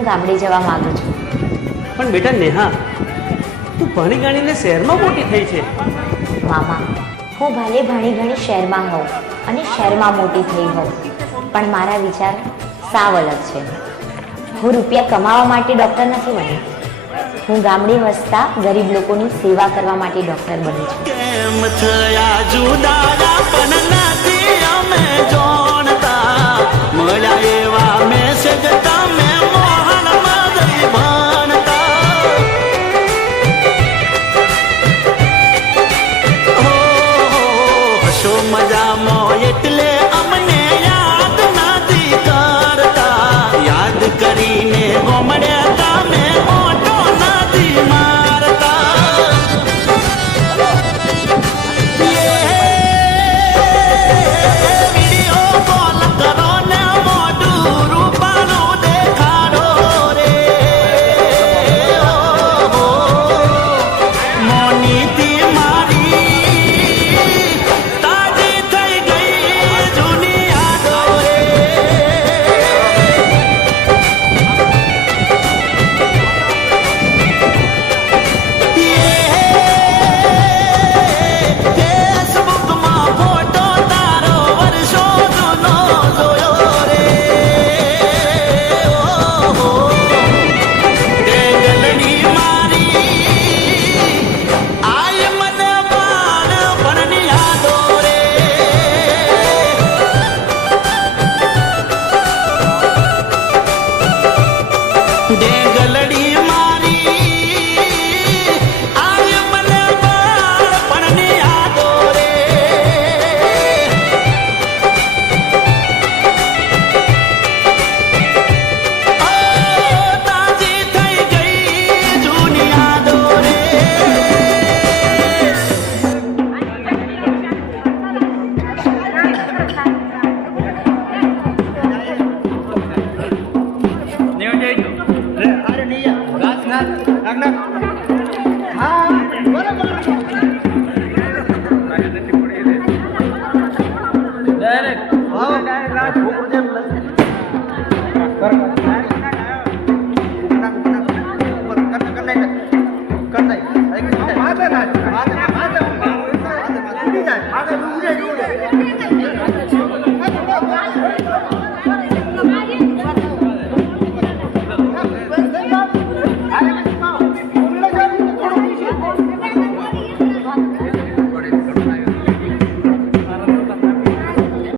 હું ગામડે જવા માંગુ છું. પણ બેટા નેહા, તું ભણી ગણીને શહેરમાં મોટી થઈ છે. મામા, હું ભલે ભણી ઘણી શહેરમાં હોઉં અને શહેરમાં મોટી થઈ હોઉં, પણ મારા વિચાર સાવ અલગ છે. હું રૂપિયા કમાવા માટે ડૉક્ટર નથી બની. હું ગામડે વસતા ગરીબ લોકોની સેવા કરવા માટે ડૉક્ટર બની છું. કેમ થયા જુદા પણ નથી અમે જોણતા, મળ્યા એવા મેસેજ તમે મોહનમાં જઈ ભણતા. હશો મજામાં એટલે અમને યાદ નથી કરતા, યાદ કરીને ગોમડ્યા તમે ઓટો નથી મારતા. વિડીયો કોલ કરો ને મોઢું રૂપાળું દેખાડો રે. મોનીથી મારી તાજી થઈ ગઈ જૂની યાદો રે. ફેસબુકમાં ફોટો તારો વર્ષો જૂનો જોયો રે. તે ગલડી મારી આય મને બાળપણની યાદો રે. ગલડી મારી આય મને બાળપણની યાદો રે. તાજી થઈ ગઈ જૂની યાદો રે. ડાયરેક્ટ